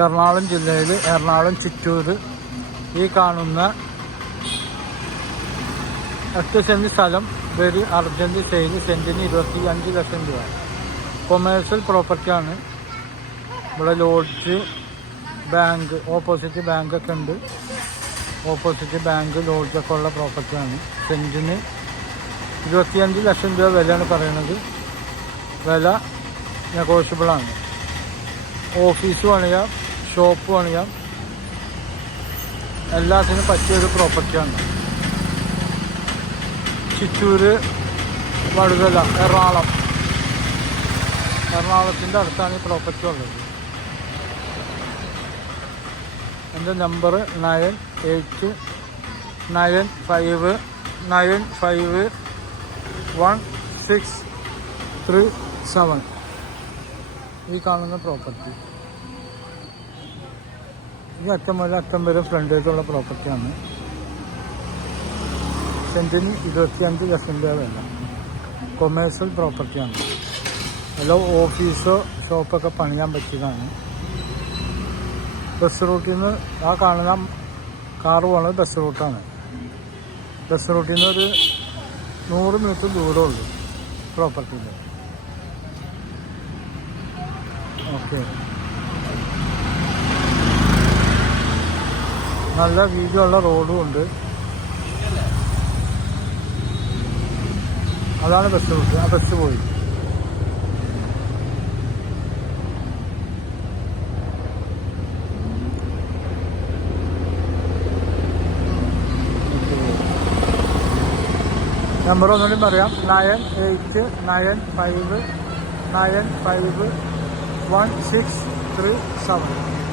എറണാകുളം ജില്ലയിൽ എറണാകുളം ചിറ്റൂർ ഈ കാണുന്ന 8 സെൻറ്റ് സ്ഥലം വെരി അർജൻറ്റ് സെയിൽ. സെൻറ്റിന് 25 ലക്ഷം രൂപ. കൊമേഴ്സ്യൽ പ്രോപ്പർട്ടിയാണ്. ഇവിടെ ലോഡ്ജ്, ബാങ്ക്, ഓപ്പോസിറ്റ് ബാങ്കൊക്കെ ഉണ്ട്. ഓപ്പോസിറ്റ് ബാങ്ക്, ലോഡ്ജൊക്കെ ഉള്ള പ്രോപ്പർട്ടിയാണ്. സെൻറ്റിന് 25 ലക്ഷം രൂപ വിലയാണ് പറയുന്നത്. വില നെഗോഷ്യബിളാണ്. ഓഫീസ് പണിയാം, ഷോപ്പ് പണിയാം, എല്ലാത്തിനും പറ്റിയൊരു പ്രോപ്പർട്ടിയാണ്. ചിറ്റൂർ, വടുതല, എറണാകുളത്തിൻ്റെ അടുത്താണ് ഈ പ്രോപ്പർട്ടി ഉള്ളത്. എൻ്റെ നമ്പർ 9889591637. ഈ കാണുന്ന പ്രോപ്പർട്ടി ഈ അറ്റം മുതൽ അറ്റം വരെ ഫ്രണ്ടേജുള്ള പ്രോപ്പർട്ടിയാണ്. സെൻറ്റിന് 25 ലക്ഷം രൂപ വില. കൊമേഴ്സ്യൽ പ്രോപ്പർട്ടിയാണ്. എല്ലാം ഓഫീസോ ഷോപ്പൊക്കെ പണിയാൻ പറ്റിയതാണ്. ബസ് റൂട്ടിൽ നിന്ന് ആ കാണുന്ന കാറ് പോകുന്നത് ബസ് റൂട്ടാണ്. ബസ് റൂട്ടിൽ നിന്ന് ഒരു 100 മീറ്റർ ദൂരമുള്ളൂ പ്രോപ്പർട്ടിയിൽ. ഓക്കെ, നല്ല വീതിയുള്ള റോഡും ഉണ്ട്. അതാണ് ബസ് റൂട്ട്. ആ ബസ് പോയി. നമ്പർ ഒന്നുകൂടി പറയാം. 9895951637.